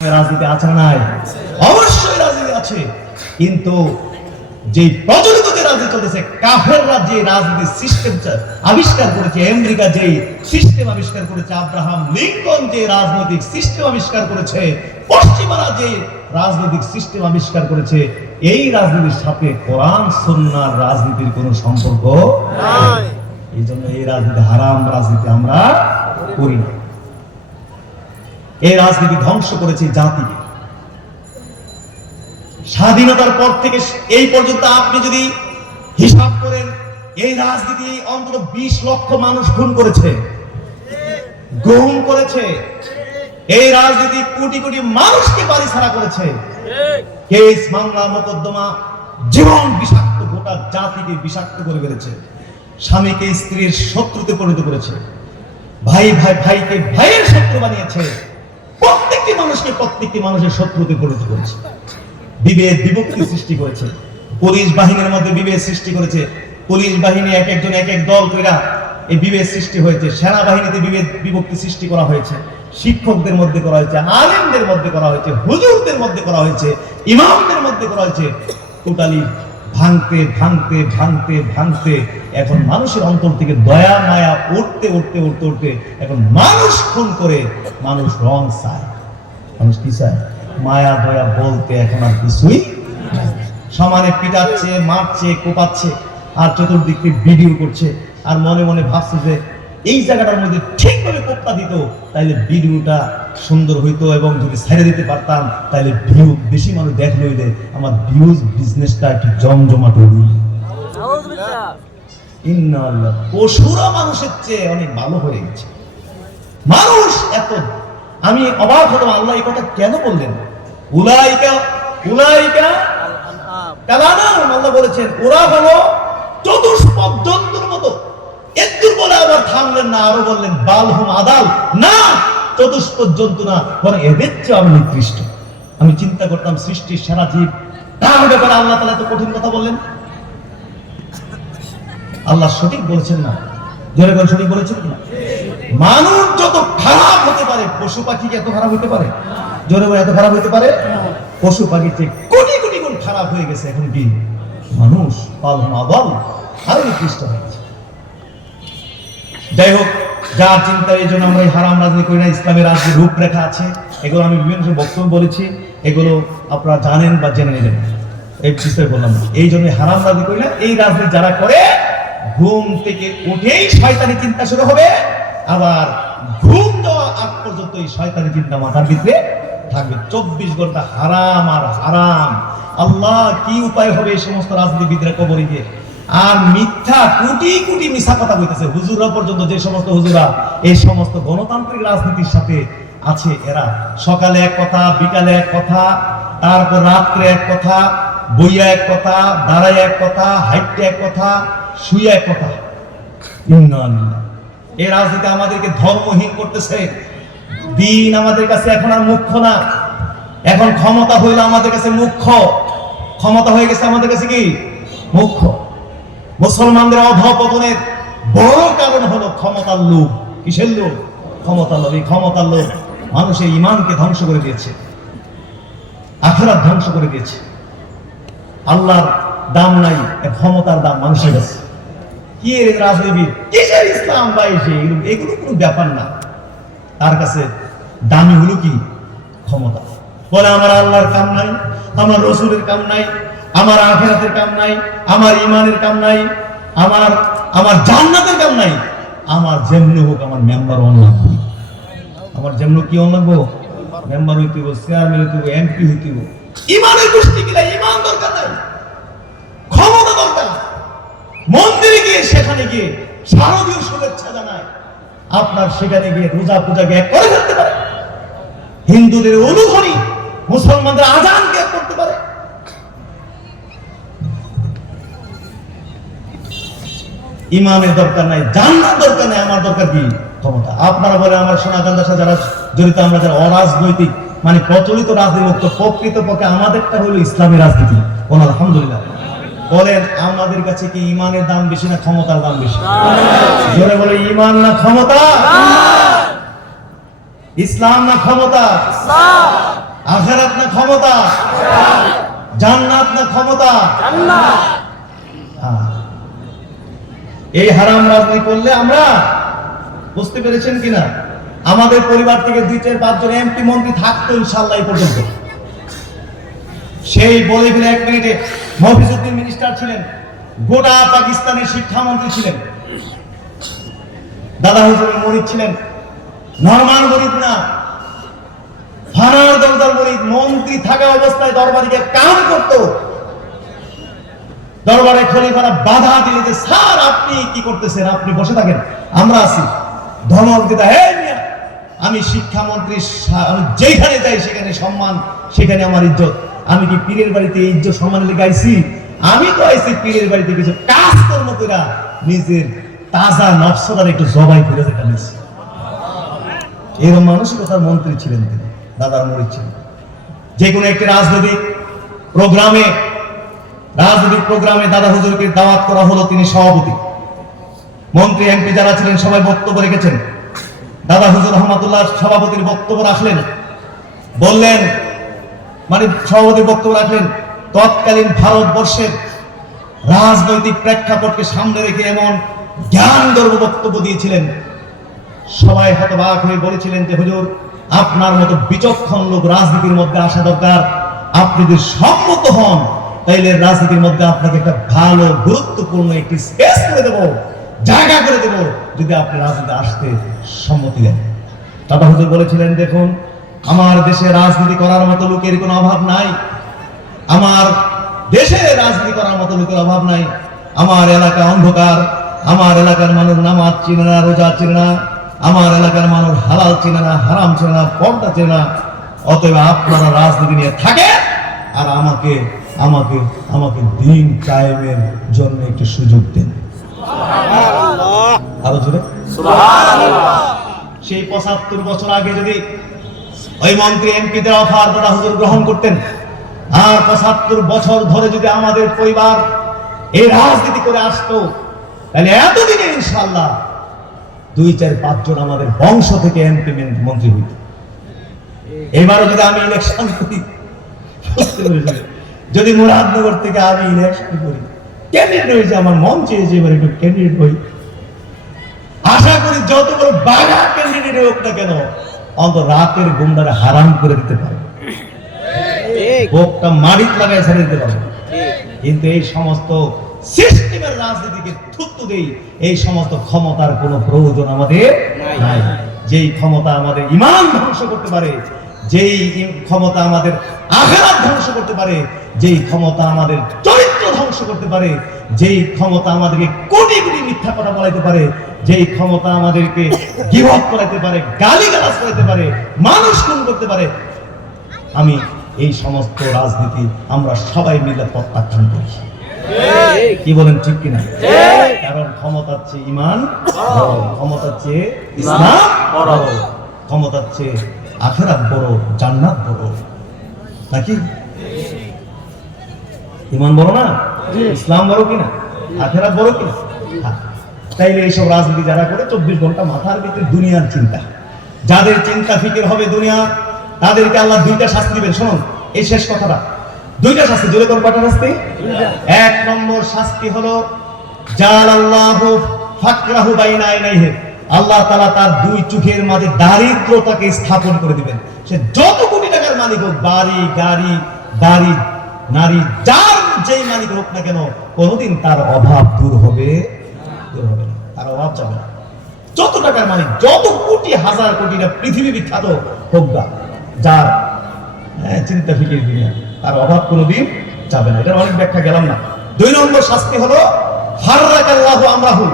রাজনীতি আছে না নাই? অবশ্যই রাজনীতি আছে, কিন্তু যে প্রচলিত যে রাজনীতি চলতেছে, কাফেররা যে রাজনীতির সিস্টেম আবিষ্কার করেছে, আমেরিকা যে সিস্টেম আবিষ্কার করেছে, আব্রাহাম লিঙ্কন যে রাজনৈতিক সিস্টেম আবিষ্কার করেছে, পশ্চিমারা যে রাজনৈতিক সিস্টেম আবিষ্কার করেছে, এই রাজনীতির সাথে কোরআন সুন্নাহর রাজনীতির কোনো সম্পর্ক নাই। এই জন্য এই রাজনীতি হারাম রাজনীতি আমরা করি না। এই রাজনীতি ধ্বংস করেছে জাতিকে। স্বাধীনতার পর থেকে এই পর্যন্ত আপনি যদি হিসাব করেন, এই রাজনীতি অন্তত 20 লক্ষ মানুষ খুন করেছে, গুম করেছে। এই রাজনীতি কোটি কোটি মানুষকে বাড়ি ছাড়া করেছে। কেস মামলা মোকদ্দমা জীবন বিষাক্ত, গোটা জাতিকে বিষাক্ত করে ফেলেছে। স্বামীকে স্ত্রীর শত্রুতে পরিণত করেছে, ভাই ভাইকে ভাইয়ের শত্রু বানিয়েছে, প্রত্যেকটি মানুষকে প্রত্যেকটি মানুষের শত্রুতে পরিণত করেছে, বিভেদ বিভক্তি সৃষ্টি করেছে। পুলিশ বাহিনীর মধ্যে বিভেদ সৃষ্টি করেছে। পুলিশ বাহিনী এক একজন এক এক দল কইরা এই বিভেদ সৃষ্টি হয়েছে। সেনাবাহিনীতে বিভেদ বিভক্তি সৃষ্টি করা হয়েছে, শিক্ষকদের মধ্যে করা হয়েছে, আলেমদের মধ্যে করা হয়েছে, হুজুরদের মধ্যে করা হয়েছে, ইমামদের মধ্যে করা হয়েছে। টোটালি ভাঙতে ভাঙতে ভাঙতে ভাঙতে এখন মানুষের অন্তর থেকে দয়া মায়া উঠতে উঠতে উঠতে উঠতে এখন মানুষ খুন করে মানুষ রং চায়। মানুষ কি চায়? মায়া দয়া বলতে এখন আর কিছুই সমানে পিটাচ্ছে, মারছে, কোপাচ্ছে, আর চতুর্দিকে ভিডিও করছে, আর মনে মনে ভাবছে যে এই জায়গাটার মধ্যে ঠিকভাবে কোপটা দিত তাইলে ভিডিওটা সুন্দর হইতো, এবং যদি ছেড়ে দিতে পারতাম তাইলে ভিউ বেশি মানুষ দেখলো, হইলে আমার ভিউজ বিজনেসটা একটু জমজমাট হইল। ইন্নাল্লাহ, পশুরা মানুষের চেয়ে অনেক ভালো হয়ে গেছে। মানুষ এত, আমি অবাক হতাম, আল্লাহ এই কথা কেন বললেন? উলাইকা উলাইকা কালানাম, আল্লাহ বলেছেন ওরা হলো চতুষ্পদ জন্তুর মতো। একটু বলে আবার থামলেন না, আরো বললেন বালহুম আদাল, না চতুষ্পদ জন্তু না, বরং এদের চেয়ে আমি নিকৃষ্ট। আমি চিন্তা করতাম সৃষ্টির সারা জীব, তার ব্যাপারে আল্লাহ তাআলা এত কঠিন কথা বললেন। আল্লাহ সঠিক বলেছেন না? জোরে করে সঠিক বলেছেন কিনা? মানুষ যত খারাপ হতে পারে, পশু পাখি এত খারাপ হতে পারে? জোরে করে এত খারাপ হতে পারে? পশু পাখির চেয়ে কোটি কোটি গুণ খারাপ হয়ে গেছে এখন কি মানুষ, বালহুম আদাল, আরো নিকৃষ্ট হয়েছে। যাই হোক, যার চিন্তা, এই জন্য আমরা এই হারাম রাজনীতি করি না। ইসলামের রাজনীতির রূপরেখা আছে, এগুলো আমি বিভিন্ন বক্তব্য বলেছি, এগুলো আপনারা জানেন বা জেনে নেবেন, এই বিষয়ে বললাম। এই জন্য হারাম রাজনীতি করি না। এই রাজনীতি যারা করে, ঘুম থেকে উঠেই শয়তানি চিন্তা শুরু হবে, আবার ঘুম দেওয়া আগ পর্যন্ত এই শয়তানি চিন্তা মাথার ভিতরে থাকবে। 24 ঘন্টা হারাম আর হারাম। আল্লাহ, কি উপায় হবে এই সমস্ত রাজনীতিবিদরা কবরে গিয়ে? আর মিথ্যা কোটি কোটি মিথ্যা কথা বলতেছে। হুজুররা পর্যন্ত, যে সমস্ত হুজুরা এই সমস্ত গণতান্ত্রিক রাজনীতির সাথে আছে, এরা সকালে এক কথা, বিকালে এক কথা, তারপর রাত্রে এক কথা, বইয়া এক কথা, দাঁড়ায় এক কথা, হাইটে এক কথা, শুয়ে এক কথা। এই রাজনীতি আমাদেরকে ধর্মহীন করতেছে। দিন আমাদের কাছে এখন আর মুখ্য না, এখন ক্ষমতা হইল আমাদের কাছে মুখ্য। ক্ষমতা হয়ে গেছে আমাদের কাছে কি মুখ্য। মুসলমানদের অধঃপতনের বড় কারণ হলো ক্ষমতার লোভ। কিসের লোভ? ক্ষমতার লোভ। এই ক্ষমতার লোভ মানুষের ঈমানকে ধ্বংস করে দিয়েছে, আখিরাত ধ্বংস করে দিয়েছে। আল্লাহর দাম নাই, ক্ষমতার দাম মানুষের কাছে। কি রাজনীতিবিদ, কিসের ইসলাম বা এগুলো কোনো ব্যাপার না। তার কাছে দামি হলো কি? ক্ষমতা। বলে আমার আল্লাহর কাম নাই, আমার রসুলের কাম নাই, আমার আখিরাতের কাম নাই, আমার ঈমানের কাম নাই, আমার জান্নাতের কাম নাই। আমার যেমনি হোক আমার মেম্বার অনলাইন করি। আমার যেমন কি অনলাইন মেম্বার হইতে হবে, চেয়ারম্যান হইতে হবে, এমপি হইতে হবে। ঈমানের গোষ্ঠী কিনা ঈমান দরকার নাই, ক্ষমতা দরকার। মন্দিরে গিয়ে, সেখানে গিয়ে শারদীয় শুভেচ্ছা জানায়, আপনার সেখানে গিয়ে রোজা পূজাকে এক করে ফেলতে পারে, হিন্দুদের অনুধ্বনি মুসলমানদের আজানকে এক করতে পারে। ইমানের দরকার নাই, জান্নাত দরকার নাই, আমার দরকার কি? ক্ষমতা। আপনারা বলে আমার সোনাকান্দার সাথে যারা জড়িত, আমরা যারা অরাজনৈতিক, মানে প্রচলিত রাজনীতিমুক্ত, প্রকৃতপক্ষে আমাদেরটা হলো ইসলামী রাজনীতি। আলহামদুলিল্লাহ। বলেন আমাদের কাছে কি ইমানের দাম বেশি না ক্ষমতার দাম বেশি? জোরে বলে ইমান না ক্ষমতা? ইসলাম না ক্ষমতা? আখিরাত না ক্ষমতা? জান্নাত না ক্ষমতা? এই হারাম রাজনীতি করলে আমরা, বুঝতে পেরেছেন কিনা, আমাদের পরিবার থেকে 2-4-5 জন এমপি মন্ত্রী থাকতো ইনশাআল্লাহ এই পর্যন্ত। সেই বলে ফেলে 1 মিনিটে মফিজউদ্দিন মিনিস্টার ছিলেন, গোটা পাকিস্তানের শিক্ষামন্ত্রী ছিলেন, দাদা হুজুরের মুরিদ ছিলেন, নরমান মুরিদ না, ফারার দরদার মুরিদ। মন্ত্রী থাকা অবস্থায় দরবারিকে কাম করত। দরবারে খলিফারা বাধা দিলে যে স্যার আপনি কি করতেছেন, আপনি বসে থাকেন, আমরা আছি। ধমক দিতা, হে মিয়া, আমি শিক্ষামন্ত্রী, আমি যেখানে যাই সেখানে সম্মান, সেখানে আমার ইজ্জত। আমি কি পীরের বাড়িতে ইজ্জত সম্মান লেগে আইছি? আমি তো আইছি পীরের বাড়িতে কিছু কাজ কর্ম করে নিজের তাজা নফসটার একটু জবাই করে যেটা নিয়েছি। এরকম মানসিকতার মন্ত্রী ছিলেন তিনি, দাদার মুরিদ ছিলেন। যে কোনো একটি রাজনৈতিক প্রোগ্রামে দাদা হুজুরকে দাওয়াত করা হলো, তিনি সভাপতি। মন্ত্রী এমপি যারা ছিলেন সবাই বক্তব্য রেখেছেন। দাদা হুজুর রহমাতুল্লাহ সভাপতির বক্তব্য রাখলেন, বললেন, মানে সভাপতির বক্তব্য রাখলেন, তৎকালীন ভারতবর্ষের রাজনৈতিক প্রেক্ষাপটকে সামনে রেখে এমন জ্ঞানগর্ভ বক্তব্য দিয়েছিলেন। সবাই হতবাক হয়ে বলেছিলেন যে হুজুর, আপনার মতো বিচক্ষণ লোক রাজনীতির মধ্যে আসা দরকার। আপনি যদি সম্মত হন তাইলে রাজনীতির মধ্যে আপনাকে একটা ভালো গুরুত্বপূর্ণ একটি স্পেস করে দেব, জায়গা করে দেব, যদি আপনি রাজনীতি আসতে সম্মতি দেন। দাদা হুজুর বলেছিলেন, দেখুন, আমার দেশে রাজনীতি করার মতো লোকের কোনো অভাব নাই, আমার দেশে রাজনীতি করার মতো লোকের অভাব নাই। আমার এলাকা অন্ধকার, আমার এলাকার মানুষ নামাজ চিনে না, রোজা চিনে না, আমার এলাকার মানুষ হালাল চিনে না, হারাম চিনে না, পর্দা চিনে না। অতএব আপনারা রাজনীতি নিয়ে থাকেন আর আমাকে আমাকে আমাকে দিন কায়েমের জন্য একটু সুযোগ দেন। আরো জোরে সুবহানাল্লাহ। সেই 75 বছর আগে যদি ওই মন্ত্রী এমপিদের অফার দাদা হুজুর গ্রহণ করতেন, আর 75 বছর ধরে যদি আমাদের পরিবার এই রাজনীতি করে আসতো, তাহলে এতদিনে ইনশাআল্লাহ 2-4-5 জন আমাদের বংশ থেকে এমপি মন্ত্রী হইত। এবারও যদি আমি ইলেকশন করি, যদি মুরাদনগর থেকে আমি ইলেকশন করি, ক্যান্ডিডেট হয়েছে, আমার মন চেয়েছে এবার একটু ক্যান্ডিডেট হই। আশা করি যত বড় বাঘা ক্যান্ডিডেট হোক না কেন, অন্তত রাতের ঘুমটারে হারাম করে দিতে পারে, বুকটা মাটিতে লাগায় ছেড়ে দিতে পারে। কিন্তু এই সমস্ত সিস্টেমের রাজনীতিকে থুতু দেই, এই সমস্ত ক্ষমতার কোনো প্রয়োজন আমাদের নাই। যেই ক্ষমতা আমাদের ঈমান ধ্বংস করতে পারে, যেই ক্ষমতা আমাদের আখিরাত ধ্বংস করতে পারে, যেই ক্ষমতা আমাদের চরিত্র ধ্বংস করতে পারে, যেই ক্ষমতা আমাদেরকে কোটি কোটি মিথ্যা কথা বলাইতে পারে, যেই ক্ষমতা আমাদেরকে গীবত করাইতে পারে, গালিগালাজ করাইতে পারে, মানুষ খুন করতে পারে, আমি এই সমস্ত রাজনীতি আমরা সবাই মিলে প্রত্যাখ্যান করি। কি বলেন, ঠিক কিনা? কারণ ক্ষমতার চেয়ে ঈমান বড়, ক্ষমতার চেয়ে ইসলাম বড়, ক্ষমতার চেয়ে আখিরাত বড়, জান্নাত বড়, নাকি? ঈমান বড় না? ইসলাম বড় কিনা? আখিরাত বড় কিনা? তাইলে এইসব রাজনীতি যারা করে 24 ঘন্টা মাথার ভিতরে দুনিয়ার চিন্তা, যাদের চিন্তা ফিকির হবে দুনিয়া, তাদেরকে আল্লাহ 2টা শাস্তি দিবেন। শুনুন এই শেষ কথাটা, 2টা শাস্তি। জোরে কোন কয়টা শাস্তি? 1 নম্বর শাস্তি হলো জালাল্লাহু ফাকরাহু বাইনা আইনাইহি, আল্লাহ তাআলা তার 2 চোখের মাঝে দারিদ্রতাকে স্থাপন করে দিবেন। সে যত কোটি টাকার মালিক হোক, বাড়ি গাড়ি দাড়ি নারী, যার যেই মালিক হোক না কেন, কোনোদিন তার অভাব দূর হবে না, তার অভাব যাবে না। যত টাকার মালিক, যত কোটি হাজার কোটি না পৃথিবী বিখ্যাত হোক না, যার চিন্তা ফিকির দুনিয়া, তার অভাব কোনোদিন যাবে না। এটার অনেক ব্যাখ্যা গেলাম না। 2 নম্বর শাস্তি হলো ফাররাকাল্লাহু আমরাহু,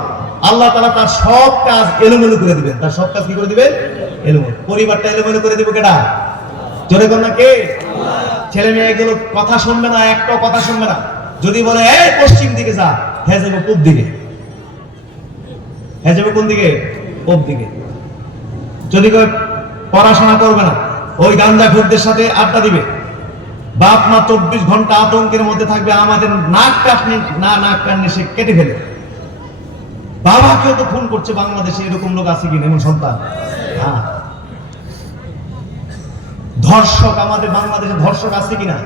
আল্লাহ তাআলা তার সব কাজ এলোমেলো করে দিবেন। তার সব কাজ কি করে দিবেন? এলোমেলো। পরিবারটা এলোমেলো করে দিবে কেডা? জোরে কোন না কে? ছেলে মেয়েগুলো কথা শুনবে না, একটা কথা শুনবে না। যদি বলে এই পশ্চিম দিকে যা, হ্যাঁ যাবে পূব দিকে, হ্যাঁ যাবে কোন দিকে? পূব দিকে। যদি পড়াশোনা করবে না, ওই গাঁজাখোরদের সাথে আড্ডা দিবে। বাপ মা 24 ঘন্টা আতঙ্কের মধ্যে থাকবে, আমাদের নাক কাটনি সে কেটে ফেলে। বাবাকেও তো ফোন করছে বাংলাদেশে, এরকম লোক আছে কিনা, এমন সন্তান? ধর্ষক আমাদের বাংলাদেশে ধর্ষক আছে কিনা?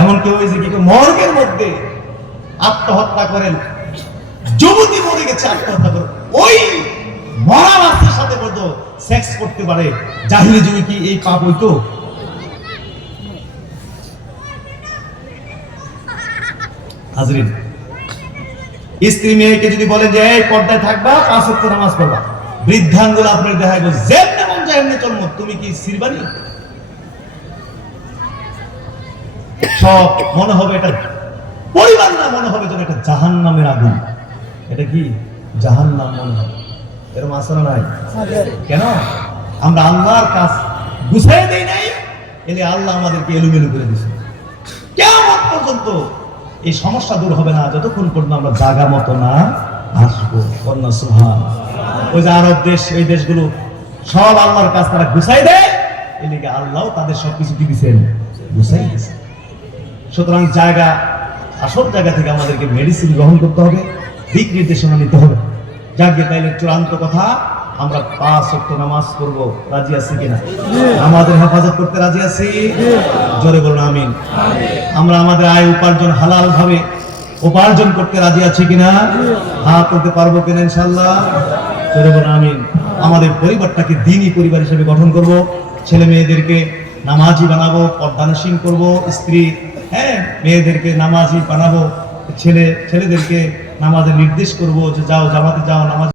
এমনকি ওই যে কি মর্গের মধ্যে আত্মহত্যা করেন, যুবতী মরে গেছে আত্মহত্যা করে, ওই মরা বাচ্চার সাথে বলতো সেক্স করতে পারে, জাহিলি যুগে কি এই পাপ হইতো? হাজরিন, স্ত্রী মেয়েকে যদি বলে যে এই পর্দায় থাকবা, 5 ওয়াক্ত নামাজ পড়বা, বৃদ্ধাঙ্গুল আপনার দেখাইব যেমনে মন চায় এমনি চলমো, তুমি কি সিরবানি? সব মনে হবে এটা পরিবার না, মনে হবে যেন এটা জাহান্নামের আগুন। এটা কি জাহান্নাম মনে হবে, এরকম আসলে নাই। কেন? আমরা আল্লাহর কাজ গুছাই দেই নাই, এলে আল্লাহ আমাদেরকে এলোমেলো করে দিয়েছে। কিয়ামত পর্যন্ত এই সমস্যা দূর হবে না যতক্ষণ পর্যন্ত আমরা জায়গা মতো না আসবো। কন্যা সুবহান। ওই যে আরব দেশ, এই দেশগুলো সব আল্লাহর কাজ তারা গুছাই দেয়, এদিকে আল্লাহ তাদের সবকিছু কি দিচ্ছেন? গুছাই দিচ্ছেন। সুতরাং জায়গা, আসল জায়গা থেকে আমাদেরকে মেডিসিন গ্রহণ করতে হবে, দিক নির্দেশনা নিতে হবে। যাকে তাইলে চূড়ান্ত কথা, আমরা 5 ওয়াক্ত নামাজ পড়বো, রাজি আছি কিনা? আমাদের হেফাজত করতে রাজি আছি? জোরে বলুন আমিন। আমরা আমাদের আয় উপার্জন হালাল ভাবে উপার্জন করতে রাজি আছি কিনা? হাত করতে পারবো কিনা ইনশাআল্লাহ? জোরে বলুন আমিন। আমাদের পরিবারটাকে দ্বীনী পরিবার হিসেবে গঠন করব, ছেলে মেয়েদেরকে নামাজি বানাবো, পর্দানসীন করব, স্ত্রী মেয়েদেরকে নামাজি বানাবো, ছেলেদেরকে নামাজের নির্দেশ করব যে যাও জামাতে যাও, নামাজ